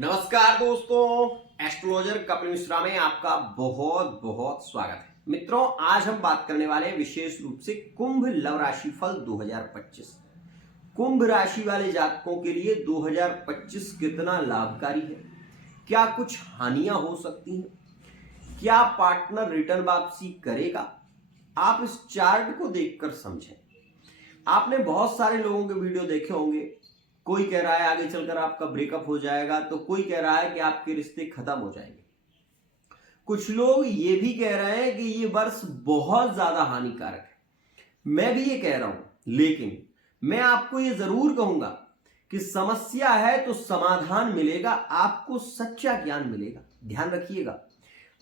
नमस्कार दोस्तों, एस्ट्रोलॉजर कपिल मिश्रा में आपका बहुत बहुत स्वागत है। मित्रों, आज हम बात करने वाले हैं विशेष रूप से कुंभ लव राशि फल 2025। कुंभ राशि वाले जातकों के लिए 2025 कितना लाभकारी है, क्या कुछ हानियां हो सकती हैं, क्या पार्टनर रिटर्न वापसी करेगा, आप इस चार्ट को देखकर समझें। आपने बहुत सारे लोगों के वीडियो देखे होंगे। कोई कह रहा है आगे चलकर आपका ब्रेकअप हो जाएगा, तो कोई कह रहा है कि आपके रिश्ते खत्म हो जाएंगे। कुछ लोग ये भी कह रहे हैं कि ये वर्ष बहुत ज्यादा हानिकारक है। मैं भी ये कह रहा हूं, लेकिन मैं आपको ये जरूर कहूंगा कि समस्या है तो समाधान मिलेगा, आपको सच्चा ज्ञान मिलेगा। ध्यान रखिएगा,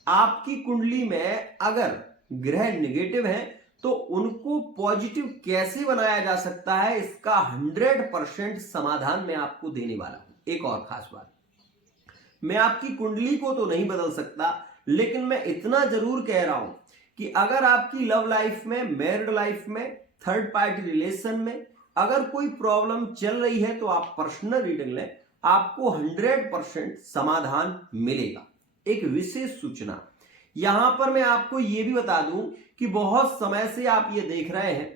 आपकी कुंडली में अगर ग्रह नेगेटिव है तो उनको पॉजिटिव कैसे बनाया जा सकता है, इसका 100% समाधान मैं आपको देने वाला हूं। एक और खास बात, मैं आपकी कुंडली को तो नहीं बदल सकता, लेकिन मैं इतना जरूर कह रहा हूं कि अगर आपकी लव लाइफ में, मैरिड लाइफ में, थर्ड पार्टी रिलेशन में अगर कोई प्रॉब्लम चल रही है तो आप पर्सनल रीडिंग लें, आपको 100% समाधान मिलेगा। एक विशेष सूचना यहां पर मैं आपको यह भी बता दूं कि बहुत समय से आप ये देख रहे हैं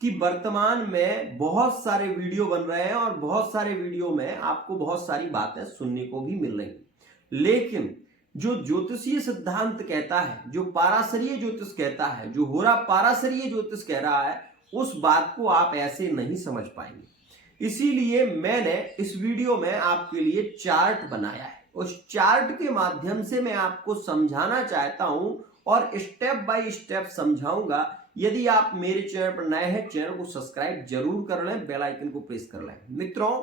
कि वर्तमान में बहुत सारे वीडियो बन रहे हैं और बहुत सारे वीडियो में आपको बहुत सारी बातें सुनने को भी मिल रही हैं, लेकिन जो ज्योतिषीय सिद्धांत कहता है, जो पाराशरीय ज्योतिष कहता है, जो होरा पाराशरीय ज्योतिष कह रहा है, उस बात को आप ऐसे नहीं समझ पाएंगे। इसीलिए मैंने इस वीडियो में आपके लिए चार्ट बनाया है। उस चार्ट के माध्यम से मैं आपको समझाना चाहता हूं और स्टेप बाय स्टेप समझाऊंगा। यदि आप मेरे चैनल पर नए हैं, चैनल को सब्सक्राइब जरूर कर लें, बेल आइकन को प्रेस कर लें। मित्रों,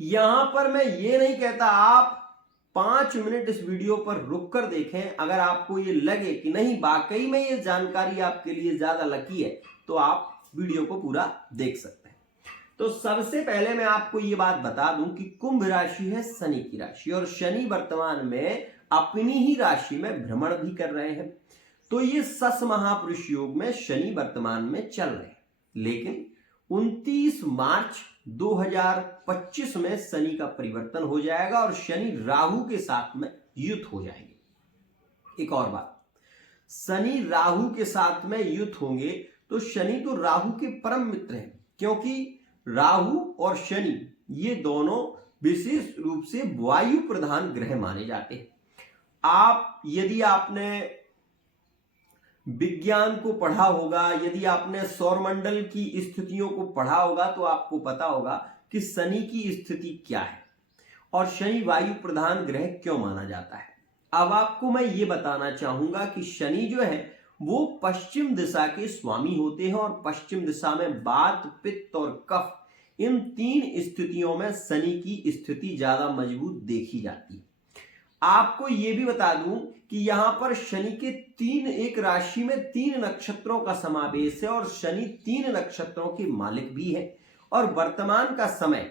यहां पर मैं ये नहीं कहता आप 5 मिनट इस वीडियो पर रुक कर देखें। अगर आपको ये लगे कि नहीं वाकई में ये जानकारी आपके लिए ज्यादा लकी है, तो आप वीडियो को पूरा देख सकते हैं। तो सबसे पहले मैं आपको ये बात बता दूं कि कुंभ राशि है शनि की राशि, और शनि वर्तमान में अपनी ही राशि में भ्रमण भी कर रहे हैं। तो ये सस महापुरुष योग में शनि वर्तमान में चल रहे हैं, लेकिन 29 मार्च 2025 में शनि का परिवर्तन हो जाएगा और शनि राहु के साथ में युद्ध हो जाएंगे। एक और बात, शनि राहु के साथ में युद्ध होंगे तो शनि तो राहु के परम मित्र हैं, क्योंकि राहु और शनि ये दोनों विशेष रूप से वायु प्रधान ग्रह माने जाते हैं। आप यदि आपने विज्ञान को पढ़ा होगा, यदि आपने सौरमंडल की स्थितियों को पढ़ा होगा, तो आपको पता होगा कि शनि की स्थिति क्या है और शनि वायु प्रधान ग्रह क्यों माना जाता है। अब आपको मैं ये बताना चाहूंगा कि शनि जो है वो पश्चिम दिशा के स्वामी होते हैं, और पश्चिम दिशा में वात, पित्त और कफ, इन 3 स्थितियों में शनि की स्थिति ज्यादा मजबूत देखी जाती है। आपको यह भी बता दूं कि यहां पर शनि के एक राशि में 3 नक्षत्रों का समावेश है, और शनि 3 नक्षत्रों के मालिक भी है। और वर्तमान का समय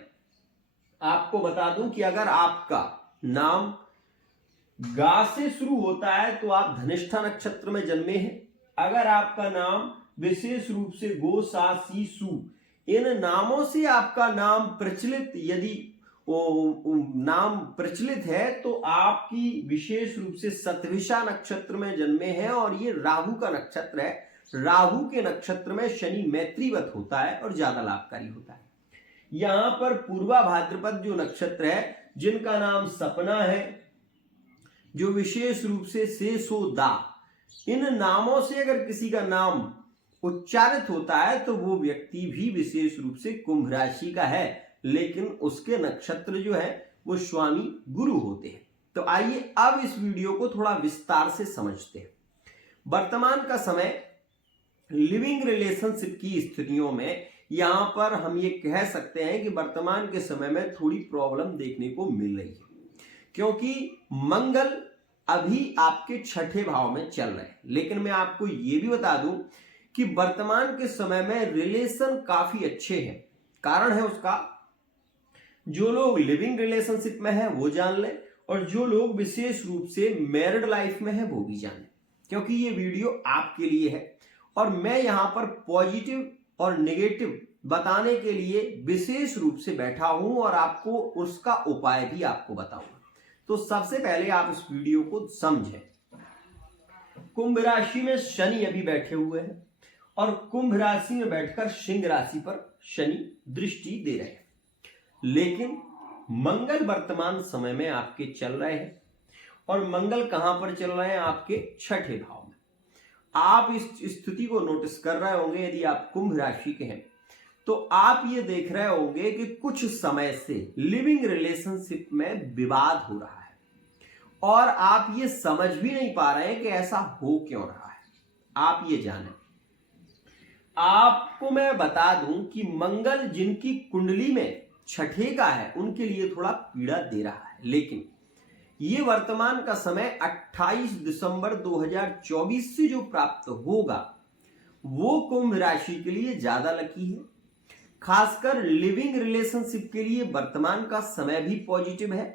आपको बता दूं कि अगर आपका नाम गा से शुरू होता है तो आप धनिष्ठा नक्षत्र में जन्मे हैं। अगर आपका नाम विशेष रूप से गो, सा, सी, सू, इन नामों से आपका नाम प्रचलित, यदि नाम प्रचलित है, तो आपकी विशेष रूप से शतभिषा नक्षत्र में जन्मे हैं, और ये राहु का नक्षत्र है। राहु के नक्षत्र में शनि मैत्रीवत होता है और ज्यादा लाभकारी होता है। यहां पर पूर्वा भाद्रपद जो नक्षत्र है, जिनका नाम सपना है, जो विशेष रूप से सो, दा, इन नामों से अगर किसी का नाम उच्चारित होता है तो वो व्यक्ति भी विशेष रूप से कुंभ राशि का है, लेकिन उसके नक्षत्र जो है वो स्वामी गुरु होते हैं। तो आइए अब इस वीडियो को थोड़ा विस्तार से समझते हैं। वर्तमान का समय लिविंग रिलेशनशिप की स्थितियों में यहां पर हम ये कह सकते हैं कि वर्तमान के समय में थोड़ी प्रॉब्लम देखने को मिल रही है, क्योंकि मंगल अभी आपके 6ठे भाव में चल रहे हैं। लेकिन मैं आपको यह भी बता दूं कि वर्तमान के समय में रिलेशन काफी अच्छे हैं। कारण है उसका, जो लोग लिविंग रिलेशनशिप में है वो जान लें, और जो लोग विशेष रूप से मैरिड लाइफ में है वो भी जान लें, क्योंकि ये वीडियो आपके लिए है। और मैं यहां पर पॉजिटिव और नेगेटिव बताने के लिए विशेष रूप से बैठा हूं और आपको उसका उपाय भी आपको बताऊंगा। तो सबसे पहले आप इस वीडियो को समझें। कुंभ राशि में शनि अभी बैठे हुए हैं और कुंभ राशि में बैठकर सिंह राशि पर शनि दृष्टि दे रहे हैं, लेकिन मंगल वर्तमान समय में आपके चल रहे हैं और मंगल कहां पर चल रहे हैं? आपके छठे भाव में। आप इस स्थिति को नोटिस कर रहे होंगे, यदि आप कुंभ राशि के हैं तो आप ये देख रहे होंगे कि कुछ समय से लिविंग रिलेशनशिप में विवाद हो रहा है और आप ये समझ भी नहीं पा रहे हैं कि ऐसा हो क्यों रहा है। आप ये जानें। आपको मैं बता दूं कि मंगल जिनकी कुंडली में छठे का है उनके लिए थोड़ा पीड़ा दे रहा है, लेकिन ये वर्तमान का समय 28 दिसंबर 2024 से जो प्राप्त होगा वो कुंभ राशि के लिए ज्यादा लकी है। खासकर लिविंग रिलेशनशिप के लिए वर्तमान का समय भी पॉजिटिव है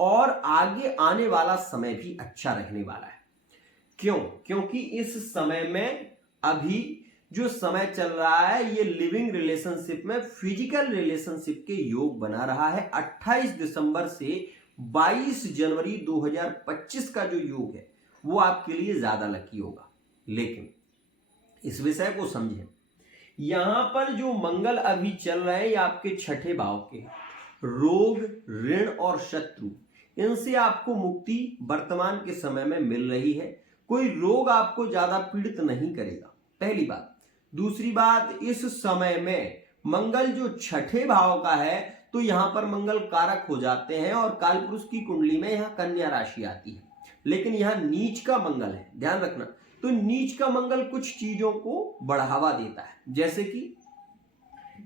और आगे आने वाला समय भी अच्छा रहने वाला है। क्यों? क्योंकि इस समय में अभी जो समय चल रहा है ये लिविंग रिलेशनशिप में फिजिकल रिलेशनशिप के योग बना रहा है। 28 दिसंबर से 22 जनवरी 2025 का जो योग है वो आपके लिए ज्यादा लकी होगा। लेकिन इस विषय को समझें, यहां पर जो मंगल अभी चल रहे हैं ये आपके छठे भाव के रोग, ऋण और शत्रु, इनसे आपको मुक्ति वर्तमान के समय में मिल रही है। कोई रोग आपको ज्यादा पीड़ित नहीं करेगा, पहली बात। दूसरी बात, इस समय में मंगल जो छठे भाव का है तो यहां पर मंगल कारक हो जाते हैं और कालपुरुष की कुंडली में यहां कन्या राशि आती है, लेकिन यहां नीच का मंगल है, ध्यान रखना। तो नीच का मंगल कुछ चीजों को बढ़ावा देता है, जैसे कि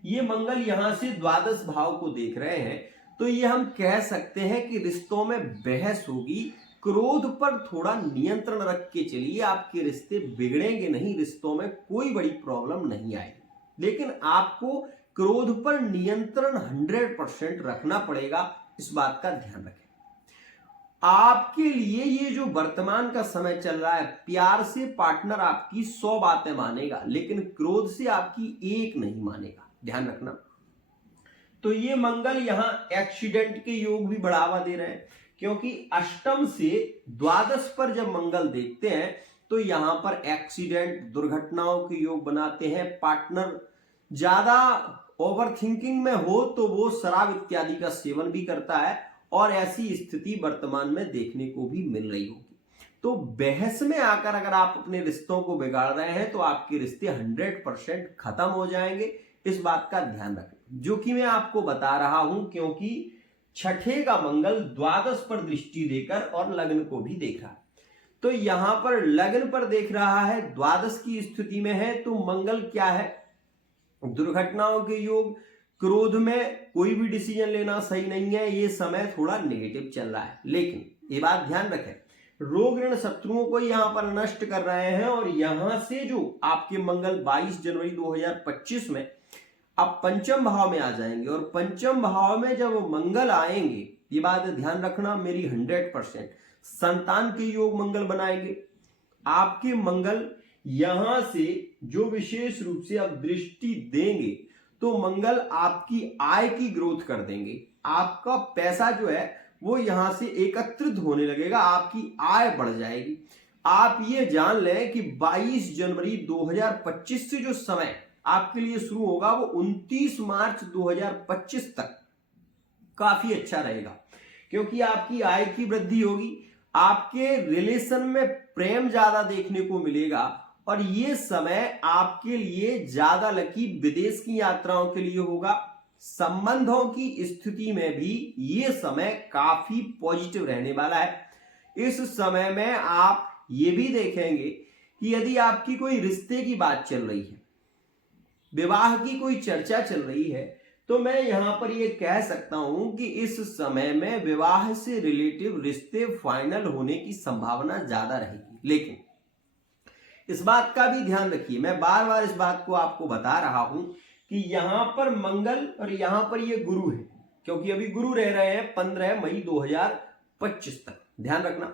ये मंगल यहां से द्वादश भाव को देख रहे हैं तो ये हम कह सकते हैं कि रिश्तों में बहस होगी। क्रोध पर थोड़ा नियंत्रण रख के चलिए, आपके रिश्ते बिगड़ेंगे नहीं, रिश्तों में कोई बड़ी प्रॉब्लम नहीं आएगी, लेकिन आपको क्रोध पर नियंत्रण 100% रखना पड़ेगा, इस बात का ध्यान रखें। आपके लिए ये जो वर्तमान का समय चल रहा है, प्यार से पार्टनर आपकी 100 बातें मानेगा लेकिन क्रोध से आपकी एक नहीं मानेगा, ध्यान रखना। तो ये मंगल यहां एक्सीडेंट के योग भी बढ़ावा दे रहे हैं, क्योंकि अष्टम से द्वादश पर जब मंगल देखते हैं तो यहां पर एक्सीडेंट, दुर्घटनाओं के योग बनाते हैं। पार्टनर ज्यादा ओवर थिंकिंग में हो तो वो शराब इत्यादि का सेवन भी करता है और ऐसी स्थिति वर्तमान में देखने को भी मिल रही होगी। तो बहस में आकर अगर आप अपने रिश्तों को बिगाड़ रहे हैं तो आपके रिश्ते 100% खत्म हो जाएंगे, इस बात का ध्यान रखें, जो कि मैं आपको बता रहा हूं, क्योंकि छठे का मंगल द्वादश पर दृष्टि देकर और लग्न को भी देख रहा है। तो यहां पर लग्न पर देख रहा है, द्वादश की स्थिति में है, तो मंगल क्या है? दुर्घटनाओं के योग, क्रोध में कोई भी डिसीजन लेना सही नहीं है, ये समय थोड़ा नेगेटिव चल रहा है। लेकिन ये बात ध्यान रखें, रोग, ऋण, शत्रुओं को यहां पर नष्ट कर रहे हैं और यहां से जो आपके मंगल 22 जनवरी 2025 में अब पंचम भाव में आ जाएंगे और पंचम भाव में जब मंगल आएंगे, ये बात ध्यान रखना मेरी 100%, संतान के योग मंगल बनाएंगे। आपके मंगल यहां से जो विशेष रूप से अब दृष्टि देंगे तो मंगल आपकी आय की ग्रोथ कर देंगे। आपका पैसा जो है वो यहां से एकत्रित होने लगेगा, आपकी आय बढ़ जाएगी। आप ये जान लें कि 22 जनवरी 2025 से जो समय आपके लिए शुरू होगा वो 29 मार्च 2025 तक काफी अच्छा रहेगा, क्योंकि आपकी आय की वृद्धि होगी, आपके रिलेशन में प्रेम ज्यादा देखने को मिलेगा और ये समय आपके लिए ज्यादा लकी विदेश की यात्राओं के लिए होगा। संबंधों की स्थिति में भी ये समय काफी पॉजिटिव रहने वाला है। इस समय में आप ये भी देखेंगे कि यदि आपकी कोई रिश्ते की बात चल रही है, विवाह की कोई चर्चा चल रही है, तो मैं यहां पर यह कह सकता हूं कि इस समय में विवाह से रिलेटिव रिश्ते फाइनल होने की संभावना ज्यादा रहेगी। लेकिन इस बात का भी ध्यान रखिए, मैं बार बार इस बात को आपको बता रहा हूं कि यहां पर मंगल और यहां पर ये गुरु है, क्योंकि अभी गुरु रह रहे हैं 15 मई 2025 तक, ध्यान रखना।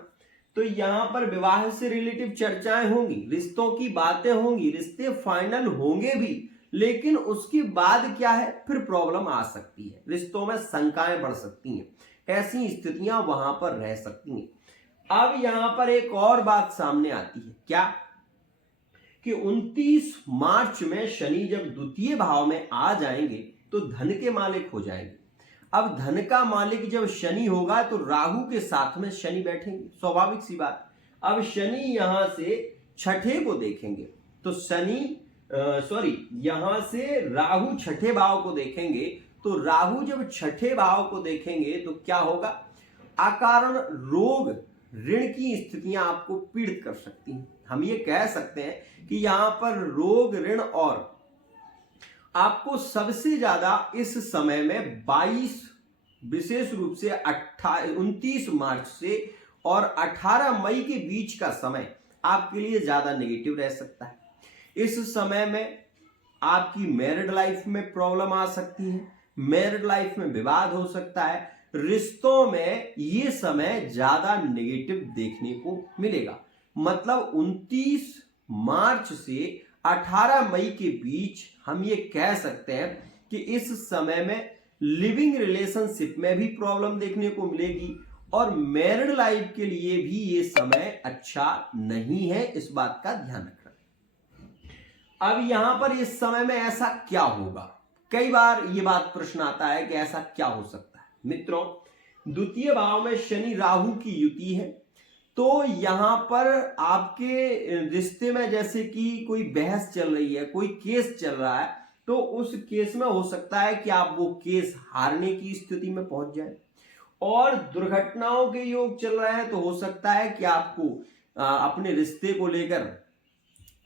तो यहां पर विवाह से रिलेटिव चर्चाएं होंगी, रिश्तों की बातें होंगी, रिश्ते फाइनल होंगे भी, लेकिन उसके बाद क्या है, फिर प्रॉब्लम आ सकती है, रिश्तों में शंकाएं बढ़ सकती हैं, ऐसी स्थितियां वहां पर रह सकती हैं। अब यहां पर एक और बात सामने आती है, क्या कि 29 मार्च में शनि जब द्वितीय भाव में आ जाएंगे तो धन के मालिक हो जाएंगे। अब धन का मालिक जब शनि होगा तो राहु के साथ में शनि बैठेंगे, स्वाभाविक सी बात। अब शनि यहां से छठे को देखेंगे तो यहां से राहु छठे भाव को देखेंगे, तो राहु जब छठे भाव को देखेंगे तो क्या होगा, अकारण रोग ऋण की स्थितियां आपको पीड़ित कर सकती हैं। हम ये कह सकते हैं कि यहां पर रोग ऋण और आपको सबसे ज्यादा इस समय में 22 विशेष रूप से 29 मार्च से और 18 मई के बीच का समय आपके लिए ज्यादा नेगेटिव रह सकता है। इस समय में आपकी मैरिड लाइफ में प्रॉब्लम आ सकती है, मैरिड लाइफ में विवाद हो सकता है, रिश्तों में ये समय ज्यादा नेगेटिव देखने को मिलेगा। मतलब 29 मार्च से 18 मई के बीच हम ये कह सकते हैं कि इस समय में लिविंग रिलेशनशिप में भी प्रॉब्लम देखने को मिलेगी और मैरिड लाइफ के लिए भी ये समय अच्छा नहीं है, इस बात का ध्यान रखना। अब यहां पर इस समय में ऐसा क्या होगा, कई बार ये बात प्रश्न आता है कि ऐसा क्या हो सकता है। मित्रों, द्वितीय भाव में शनि राहु की युति है, तो यहां पर आपके रिश्ते में जैसे कि कोई बहस चल रही है, कोई केस चल रहा है, तो उस केस में हो सकता है कि आप वो केस हारने की स्थिति में पहुंच जाए। और दुर्घटनाओं के योग चल रहे हैं तो हो सकता है कि आपको अपने रिश्ते को लेकर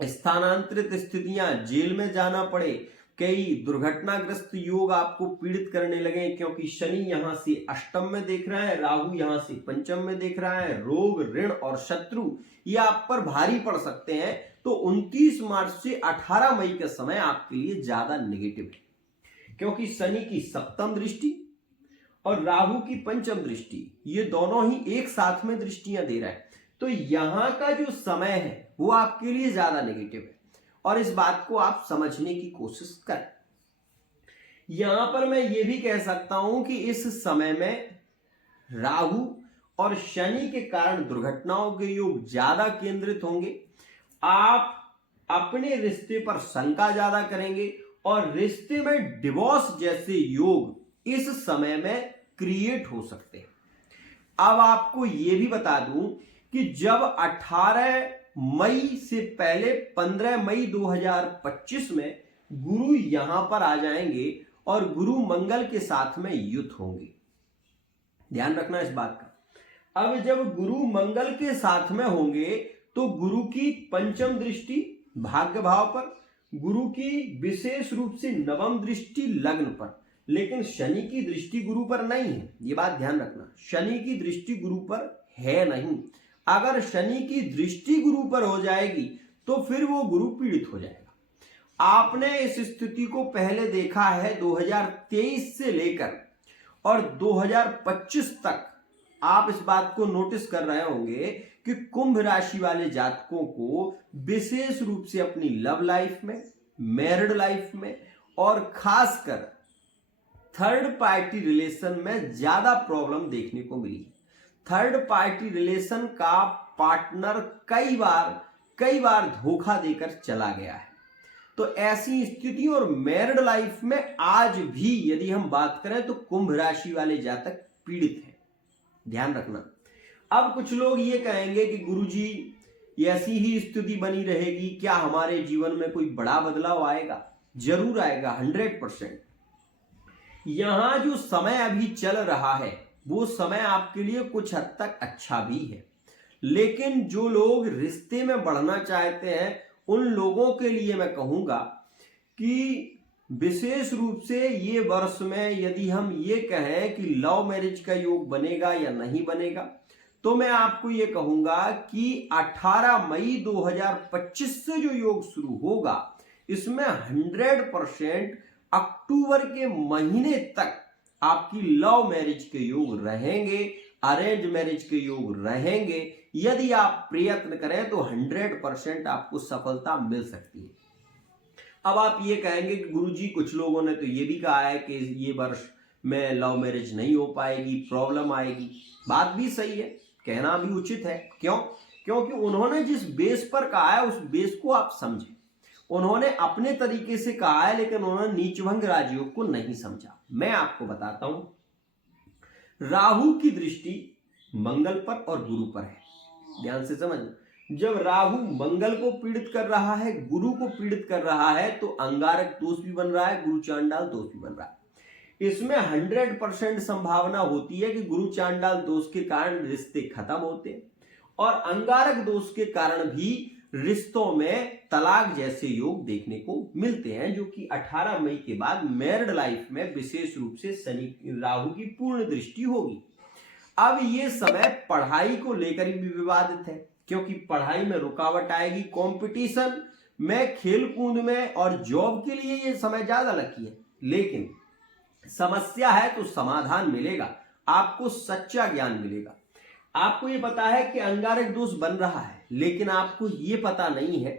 स्थानांतरित स्थितियां, जेल में जाना पड़े, कई दुर्घटनाग्रस्त योग आपको पीड़ित करने लगे, क्योंकि शनि यहां से अष्टम में देख रहा है, राहु यहां से पंचम में देख रहा है। रोग ऋण और शत्रु ये आप पर भारी पड़ सकते हैं। तो 29 मार्च से 18 मई का समय आपके लिए ज्यादा नेगेटिव है, क्योंकि शनि की सप्तम दृष्टि और राहु की पंचम दृष्टि ये दोनों ही एक साथ में दृष्टियां दे रहा है। तो यहां का जो समय है वो आपके लिए ज्यादा नेगेटिव है और इस बात को आप समझने की कोशिश करें। यहां पर मैं ये भी कह सकता हूं कि इस समय में राहु और शनि के कारण दुर्घटनाओं के योग ज्यादा केंद्रित होंगे। आप अपने रिश्ते पर शंका ज्यादा करेंगे और रिश्ते में डिवोर्स जैसे योग इस समय में क्रिएट हो सकते हैं। अब आपको यह भी बता दूं कि जब 18 मई से पहले 15 मई 2025 में गुरु यहां पर आ जाएंगे और गुरु मंगल के साथ में युत होंगे, ध्यान रखना इस बात का। अब जब गुरु मंगल के साथ में होंगे तो गुरु की पंचम दृष्टि भाग्य भाव पर, गुरु की विशेष रूप से नवम दृष्टि लग्न पर, लेकिन शनि की दृष्टि गुरु पर नहीं है, यह बात ध्यान रखना। शनि की दृष्टि गुरु पर है नहीं। अगर शनि की दृष्टि गुरु पर हो जाएगी तो फिर वो गुरु पीड़ित हो जाएगा। आपने इस स्थिति को पहले देखा है 2023 से लेकर और 2025 तक। आप इस बात को नोटिस कर रहे होंगे कि कुंभ राशि वाले जातकों को विशेष रूप से अपनी लव लाइफ में, मैरिड लाइफ में और खासकर थर्ड पार्टी रिलेशन में ज्यादा प्रॉब्लम देखने को मिली। थर्ड पार्टी रिलेशन का पार्टनर कई बार धोखा देकर चला गया है। तो ऐसी स्थिति और मैरिड लाइफ में आज भी यदि हम बात करें तो कुंभ राशि वाले जातक पीड़ित हैं, ध्यान रखना। अब कुछ लोग ये कहेंगे कि गुरुजी ऐसी ही स्थिति बनी रहेगी, क्या हमारे जीवन में कोई बड़ा बदलाव आएगा? जरूर आएगा, 100%। यहां जो समय अभी चल रहा है वो समय आपके लिए कुछ हद तक अच्छा भी है, लेकिन जो लोग रिश्ते में बढ़ना चाहते हैं उन लोगों के लिए मैं कहूंगा कि विशेष रूप से ये वर्ष में यदि हम ये कहें कि लव मैरिज का योग बनेगा या नहीं बनेगा, तो मैं आपको ये कहूंगा कि 18 मई 2025 से जो योग शुरू होगा इसमें 100% अक्टूबर के महीने तक आपकी लव मैरिज के योग रहेंगे, अरेंज मैरिज के योग रहेंगे। यदि आप प्रयत्न करें तो 100% आपको सफलता मिल सकती है। अब आप ये कहेंगे कि गुरुजी कुछ लोगों ने तो ये भी कहा है कि ये वर्ष में लव मैरिज नहीं हो पाएगी, प्रॉब्लम आएगी। बात भी सही है, कहना भी उचित है। क्यों? क्योंकि उन्होंने जिस बेस पर कहा है उस बेस को आप समझें। उन्होंने अपने तरीके से कहा है, लेकिन उन्होंने नीचभंग राजयोग को नहीं समझा। मैं आपको बताता हूं, राहु की दृष्टि मंगल पर और गुरु पर है। ध्यान से समझना, जब राहु मंगल को पीड़ित कर रहा है, गुरु को पीड़ित कर रहा है, तो अंगारक दोष भी बन रहा है, गुरु चांडाल दोष भी बन रहा है। इसमें 100% संभावना होती है कि गुरु चांडाल दोष के कारण रिश्ते खत्म होते हैं और अंगारक दोष के कारण भी रिश्तों में तलाक जैसे योग देखने को मिलते हैं, जो कि 18 मई के बाद मैरिड लाइफ में विशेष रूप से शनि राहु की पूर्ण दृष्टि होगी। अब ये समय पढ़ाई को लेकर भी विवादित है, क्योंकि पढ़ाई में रुकावट आएगी, कंपटीशन में, खेलकूद में और जॉब के लिए ये समय ज्यादा लकी है। लेकिन समस्या है तो समाधान मिलेगा, आपको सच्चा ज्ञान मिलेगा। आपको ये पता है कि अंगारक दोष बन रहा है, लेकिन आपको ये पता नहीं है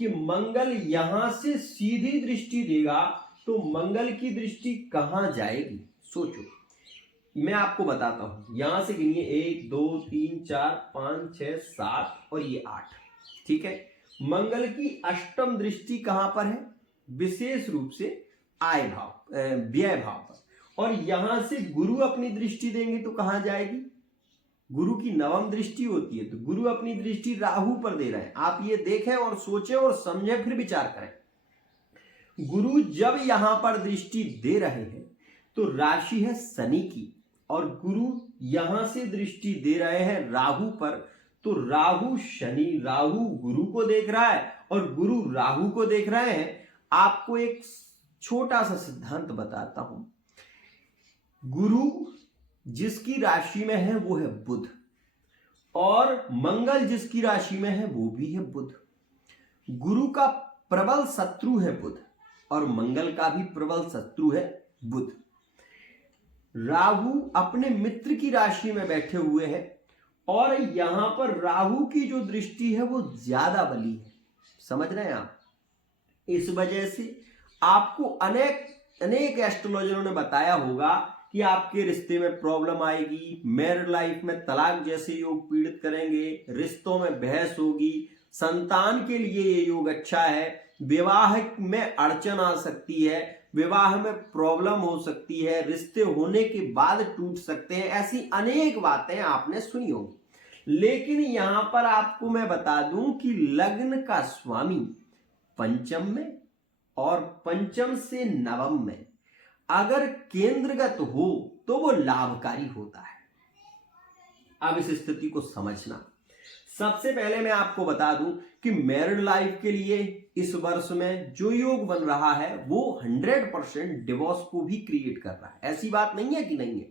कि मंगल यहां से सीधी दृष्टि देगा तो मंगल की दृष्टि कहां जाएगी। सोचो, मैं आपको बताता हूं, यहां से गिनिए 1 2 3 4 5 6 7 और ये 8, ठीक है। मंगल की अष्टम दृष्टि कहां पर है? विशेष रूप से आय भाव, व्यय भाव पर। और यहां से गुरु अपनी दृष्टि देंगे तो कहां जाएगी? गुरु की नवम दृष्टि होती है, तो गुरु अपनी दृष्टि राहु पर दे रहे हैं। आप ये देखें और सोचें और समझें, फिर विचार करें। गुरु जब यहां पर दृष्टि दे रहे हैं तो राशि है शनि की, और गुरु यहां से दृष्टि दे रहे हैं राहु पर, तो राहु शनि, राहु गुरु को देख रहा है और गुरु राहु को देख रहे हैं। आपको एक छोटा सा सिद्धांत बताता हूं। गुरु जिसकी राशि में है वो है बुध, और मंगल जिसकी राशि में है वो भी है बुध। गुरु का प्रबल शत्रु है बुध और मंगल का भी प्रबल शत्रु है बुध। राहु अपने मित्र की राशि में बैठे हुए हैं और यहां पर राहु की जो दृष्टि है वो ज्यादा बली है। समझ रहे हैं आप? इस वजह से आपको अनेक एस्ट्रोलॉजरों ने बताया होगा कि आपके रिश्ते में प्रॉब्लम आएगी, मैरिड लाइफ में तलाक जैसे योग पीड़ित करेंगे, रिश्तों में बहस होगी, संतान के लिए ये योग अच्छा है, विवाह में अड़चन आ सकती है, विवाह में प्रॉब्लम हो सकती है, रिश्ते होने के बाद टूट सकते हैं। ऐसी अनेक बातें आपने सुनी होगी। लेकिन यहां पर आपको मैं बता दूं कि लग्न का स्वामी पंचम में और पंचम से नवम में अगर केंद्रगत हो तो वो लाभकारी होता है। अब इस स्थिति को समझना, सबसे पहले मैं आपको बता दूं कि मैरिड लाइफ के लिए इस वर्ष में जो योग बन रहा है वो 100% डिवोर्स को भी क्रिएट कर रहा है। ऐसी बात नहीं है कि नहीं है।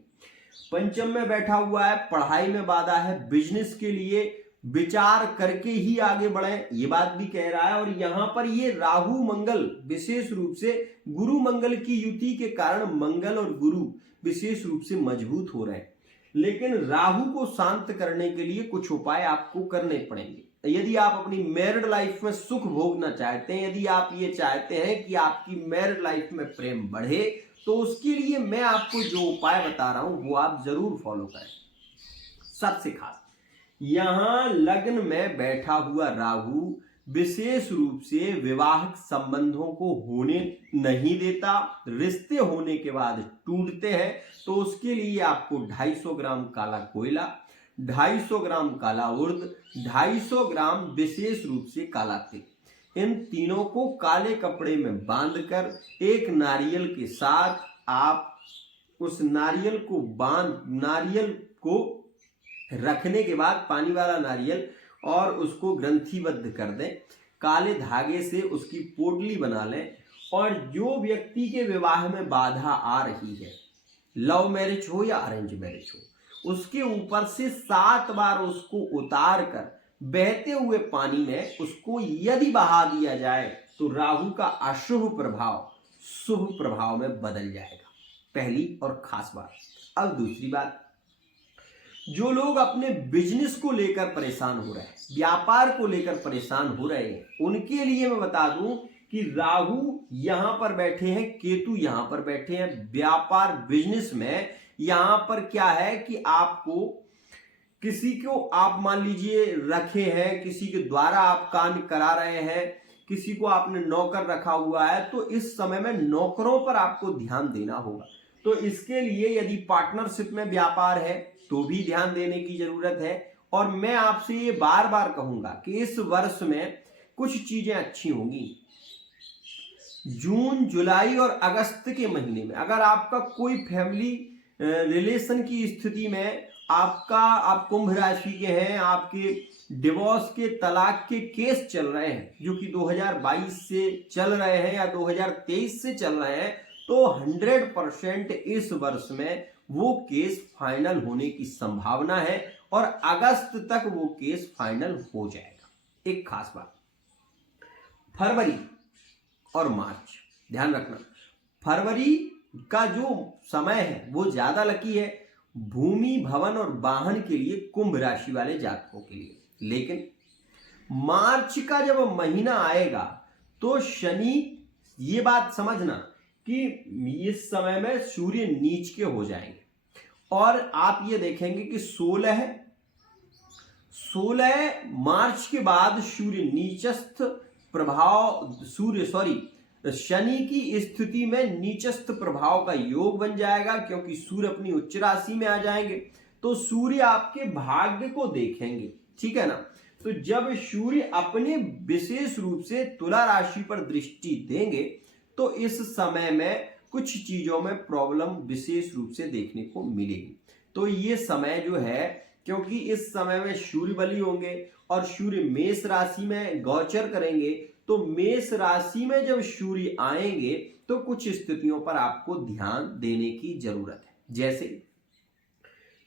पंचम में बैठा हुआ है, पढ़ाई में बाधा है, बिजनेस के लिए विचार करके ही आगे बढ़े, ये बात भी कह रहा है। और यहां पर ये राहु मंगल विशेष रूप से गुरु मंगल की युति के कारण मंगल और गुरु विशेष रूप से मजबूत हो रहे हैं। लेकिन राहु को शांत करने के लिए कुछ उपाय आपको करने पड़ेंगे। यदि आप अपनी मैरिड लाइफ में सुख भोगना चाहते हैं, यदि आप ये चाहते हैं कि आपकी मैरिड लाइफ में प्रेम बढ़े, तो उसके लिए मैं आपको जो उपाय बता रहा हूं वो आप जरूर फॉलो करें। सबसे खास, यहां लग्न में बैठा हुआ राहु विशेष रूप से विवाहिक संबंधों को होने नहीं देता, रिश्ते होने के बाद टूटते हैं। तो उसके लिए आपको 250 ग्राम काला कोयला, 250 ग्राम काला उर्द, 250 ग्राम विशेष रूप से काला तिल, इन तीनों को काले कपड़े में बांधकर एक नारियल के साथ आप उस नारियल को रखने के बाद, पानी वाला नारियल, और उसको ग्रंथिबद्ध कर दें, काले धागे से उसकी पोटली बना लें। और जो व्यक्ति के विवाह में बाधा आ रही है, लव मैरिज हो या अरेंज मैरिज हो, उसके ऊपर से 7 बार उसको उतार कर बहते हुए पानी में उसको यदि बहा दिया जाए तो राहु का अशुभ प्रभाव शुभ प्रभाव में बदल जाएगा। पहली और खास बात। अब दूसरी बात, जो लोग अपने बिजनेस को लेकर परेशान हो रहे हैं, व्यापार को लेकर परेशान हो रहे हैं, उनके लिए मैं बता दूं कि राहु यहां पर बैठे हैं, केतु यहां पर बैठे हैं। व्यापार बिजनेस में यहां पर क्या है कि आपको किसी को आप मान लीजिए रखे हैं, किसी के द्वारा आप काम करा रहे हैं, किसी को आपने नौकर रखा हुआ है, तो इस समय में नौकरों पर आपको ध्यान देना होगा। तो इसके लिए यदि पार्टनरशिप में व्यापार है तो भी ध्यान देने की जरूरत है। और मैं आपसे ये बार बार कहूंगा कि इस वर्ष में कुछ चीजें अच्छी होंगी। जून, जुलाई और अगस्त के महीने में अगर आपका कोई फैमिली रिलेशन की स्थिति में आप कुंभ राशि के हैं, आपके डिवोर्स के, तलाक के केस चल रहे हैं जो कि 2022 से चल रहे हैं या 2023 से चल रहे हैं, तो 100% इस वर्ष में वो केस फाइनल होने की संभावना है और अगस्त तक वो केस फाइनल हो जाएगा। एक खास बात, फरवरी और मार्च ध्यान रखना, फरवरी का जो समय है वो ज्यादा लकी है भूमि, भवन और वाहन के लिए, कुंभ राशि वाले जातकों के लिए। लेकिन मार्च का जब महीना आएगा तो शनि, ये बात समझना कि इस समय में सूर्य नीच के हो जाएंगे और आप ये देखेंगे कि 16 मार्च के बाद सूर्य नीचस्थ प्रभाव, शनि की स्थिति में नीचस्थ प्रभाव का योग बन जाएगा, क्योंकि सूर्य अपनी उच्च राशि में आ जाएंगे। तो सूर्य आपके भाग्य को देखेंगे, ठीक है ना। तो जब सूर्य अपने विशेष रूप से तुला राशि पर दृष्टि देंगे तो इस समय में कुछ चीजों में प्रॉब्लम विशेष रूप से देखने को मिलेगी। तो ये समय जो है, क्योंकि इस समय में सूर्य बली होंगे और सूर्य मेष राशि में गोचर करेंगे, तो मेष राशि में जब सूर्य आएंगे तो कुछ स्थितियों पर आपको ध्यान देने की जरूरत है। जैसे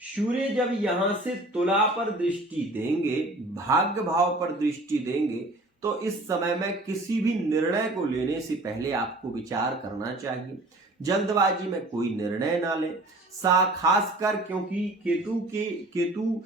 सूर्य जब यहां से तुला पर दृष्टि देंगे, भाग्य भाव पर दृष्टि देंगे, तो इस समय में किसी भी निर्णय को लेने से पहले आपको विचार करना चाहिए। जल्दबाजी में कोई निर्णय ना लें, खासकर क्योंकि केतु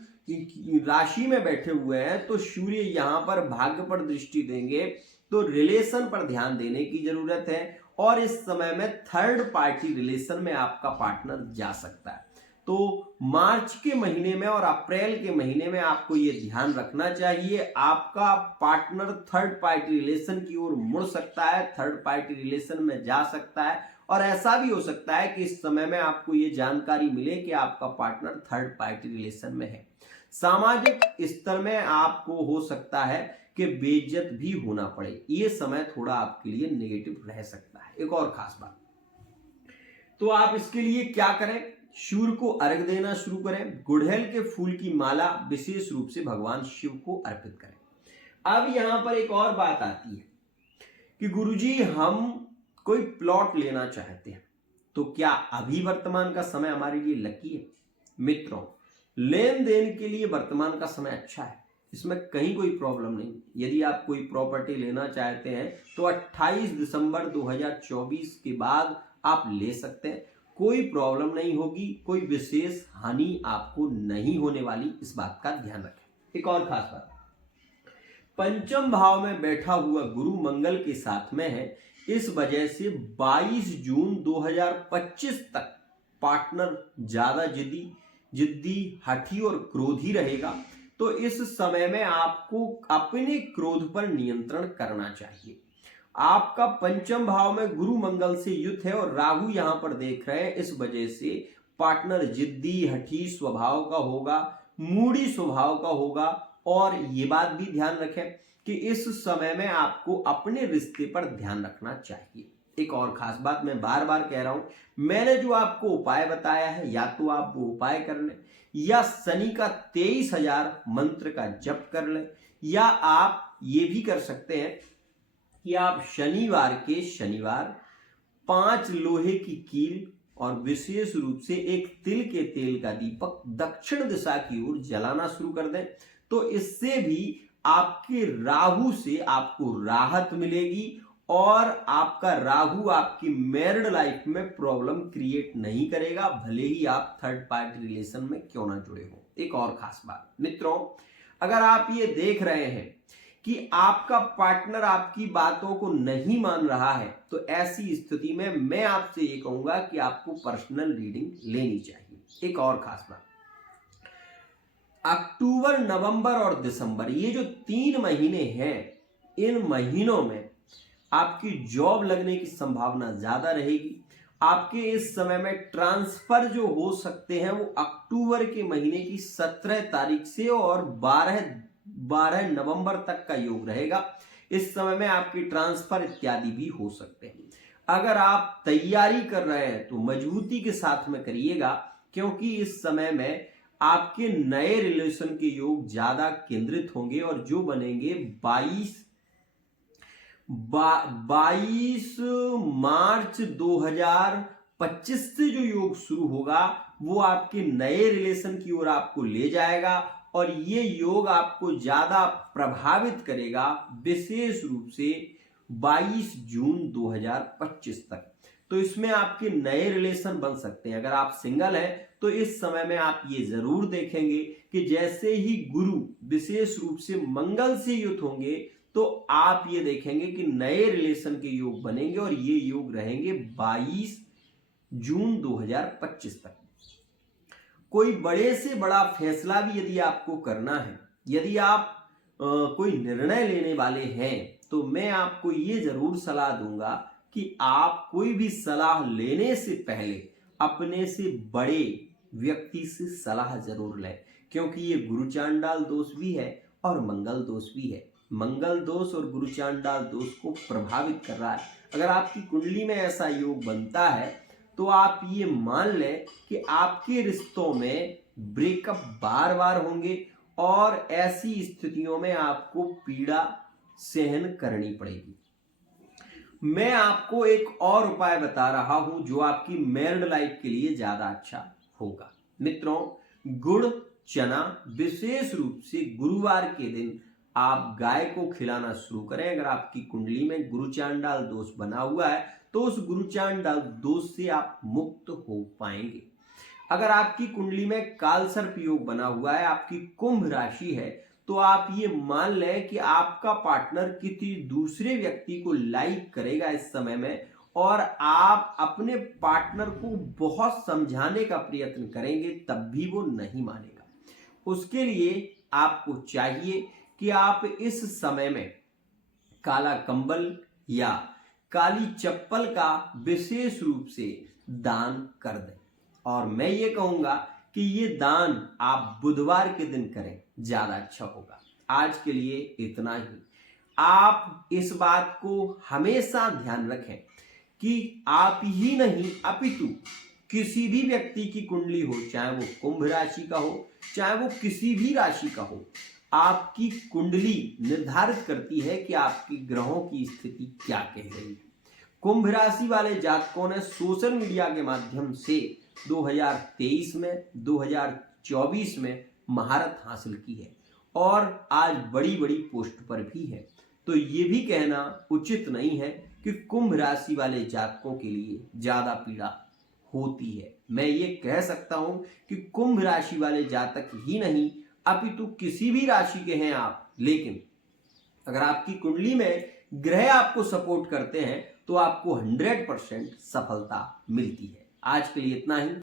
राशि में बैठे हुए हैं, तो सूर्य यहां पर भाग्य पर दृष्टि देंगे, तो रिलेशन पर ध्यान देने की जरूरत है। और इस समय में थर्ड पार्टी रिलेशन में आपका पार्टनर जा सकता है। तो मार्च के महीने में और अप्रैल के महीने में आपको ये ध्यान रखना चाहिए, आपका पार्टनर थर्ड पार्टी रिलेशन की ओर मुड़ सकता है, थर्ड पार्टी रिलेशन में जा सकता है। और ऐसा भी हो सकता है कि इस समय में आपको ये जानकारी मिले कि आपका पार्टनर थर्ड पार्टी रिलेशन में है। सामाजिक स्तर में आपको हो सकता है कि बेइज्जत भी होना पड़े, ये समय थोड़ा आपके लिए नेगेटिव रह सकता है। एक और खास बात, तो आप इसके लिए क्या करें, सूर्य को अर्घ देना शुरू करें, गुड़हल के फूल की माला विशेष रूप से भगवान शिव को अर्पित करें। अब यहां पर एक और बात आती है कि गुरुजी हम कोई प्लॉट लेना चाहते हैं, तो क्या अभी वर्तमान का समय हमारे लिए लकी है? मित्रों, लेन देन के लिए वर्तमान का समय अच्छा है, इसमें कहीं कोई प्रॉब्लम नहीं। यदि आप कोई प्रॉपर्टी लेना चाहते हैं तो 28 दिसंबर 2024 के बाद आप ले सकते हैं, कोई प्रॉब्लम नहीं होगी, कोई विशेष हानि आपको नहीं होने वाली, इस बात का ध्यान रखें। एक और खास बात, पंचम भाव में बैठा हुआ गुरु मंगल के साथ में है, इस वजह से 22 जून 2025 तक पार्टनर ज्यादा जिद्दी, हठी और क्रोधी रहेगा। तो इस समय में आपको अपने क्रोध पर नियंत्रण करना चाहिए। आपका पंचम भाव में गुरु मंगल से युद्ध है और राहु यहां पर देख रहे हैं, इस वजह से पार्टनर जिद्दी, हठी स्वभाव का होगा, मूडी स्वभाव का होगा। और ये बात भी ध्यान रखें कि इस समय में आपको अपने रिश्ते पर ध्यान रखना चाहिए। एक और खास बात मैं बार बार कह रहा हूं, मैंने जो आपको उपाय बताया है, या तो आप वो उपाय कर लें, या शनि का 23,000 मंत्र का जप कर लें, या आप ये भी कर सकते हैं कि आप शनिवार 5 लोहे की कील और विशेष रूप से एक तिल के तेल का दीपक दक्षिण दिशा की ओर जलाना शुरू कर दें। तो इससे भी आपके राहु से आपको राहत मिलेगी और आपका राहु आपकी मैरिड लाइफ में प्रॉब्लम क्रिएट नहीं करेगा, भले ही आप थर्ड पार्टी रिलेशन में क्यों ना जुड़े हो। एक और खास बात मित्रों, अगर आप ये देख रहे हैं कि आपका पार्टनर आपकी बातों को नहीं मान रहा है, तो ऐसी स्थिति में मैं आपसे ये कहूंगा कि आपको पर्सनल रीडिंग लेनी चाहिए। एक और खास बात, अक्टूबर, नवंबर और दिसंबर, ये जो 3 महीने हैं, इन महीनों में आपकी जॉब लगने की संभावना ज्यादा रहेगी। आपके इस समय में ट्रांसफर जो हो सकते हैं वो अक्टूबर के महीने की 17 तारीख से और 12 नवंबर तक का योग रहेगा। इस समय में आपकी ट्रांसफर इत्यादि भी हो सकते हैं। अगर आप तैयारी कर रहे हैं तो मजबूती के साथ में करिएगा, क्योंकि इस समय में आपके नए रिलेशन के योग ज्यादा केंद्रित होंगे और जो बनेंगे 22 मार्च 2025 से जो योग शुरू होगा वो आपके नए रिलेशन की ओर आपको ले जाएगा और ये योग आपको ज्यादा प्रभावित करेगा, विशेष रूप से 22 जून 2025 तक। तो इसमें आपके नए रिलेशन बन सकते हैं। अगर आप सिंगल हैं तो इस समय में आप ये जरूर देखेंगे कि जैसे ही गुरु विशेष रूप से मंगल से युक्त होंगे तो आप ये देखेंगे कि नए रिलेशन के योग बनेंगे और ये योग रहेंगे 22 जून 2025 तक। कोई बड़े से बड़ा फैसला भी यदि आपको करना है, यदि आप कोई निर्णय लेने वाले हैं, तो मैं आपको ये जरूर सलाह दूंगा कि आप कोई भी सलाह लेने से पहले अपने से बड़े व्यक्ति से सलाह जरूर लें, क्योंकि ये गुरु चांडाल दोष भी है और मंगल दोष भी है। मंगल दोष और गुरु चांडाल दोष को प्रभावित कर रहा है। अगर आपकी कुंडली में ऐसा योग बनता है तो आप ये मान लें कि आपके रिश्तों में ब्रेकअप बार बार होंगे और ऐसी स्थितियों में आपको पीड़ा सहन करनी पड़ेगी। मैं आपको एक और उपाय बता रहा हूं जो आपकी मैरिड लाइफ के लिए ज्यादा अच्छा होगा। मित्रों, गुड़ चना विशेष रूप से गुरुवार के दिन आप गाय को खिलाना शुरू करें। अगर आपकी कुंडली में गुरु चांडाल दोष बना हुआ है तो उस गुरु चांडाल दोष से आप मुक्त हो पाएंगे। अगर आपकी कुंडली में कालसर्प योग बना हुआ है, आपकी कुंभ राशि है, तो आप ये मान लें कि आपका पार्टनर किसी दूसरे व्यक्ति को लाइक करेगा इस समय में और आप अपने पार्टनर को बहुत समझाने का प्रयत्न करेंगे, तब भी वो नहीं मानेगा। उसके लिए आपको चाहिए कि आप इस समय में काला कंबल या काली चप्पल का विशेष रूप से दान कर दें। और मैं ये कहूंगा कि ये दान आप बुधवार के दिन करें, ज्यादा अच्छा होगा। आज के लिए इतना ही। आप इस बात को हमेशा ध्यान रखें कि आप ही नहीं अपितु किसी भी व्यक्ति की कुंडली हो, चाहे वो कुंभ राशि का हो, चाहे वो किसी भी राशि का हो, आपकी कुंडली निर्धारित करती है कि आपकी ग्रहों की स्थिति क्या कह रही है। कुंभ राशि वाले जातकों ने सोशल मीडिया के माध्यम से 2023 में, 2024 में महारत हासिल की है और आज बड़ी बड़ी पोस्ट पर भी है। तो ये भी कहना उचित नहीं है कि कुंभ राशि वाले जातकों के लिए ज्यादा पीड़ा होती है। मैं ये कह सकता हूं कि कुंभ राशि वाले जातक ही नहीं अपितु किसी भी राशि के हैं आप, लेकिन अगर आपकी कुंडली में ग्रह आपको सपोर्ट करते हैं तो आपको 100% सफलता मिलती है। आज के लिए इतना ही।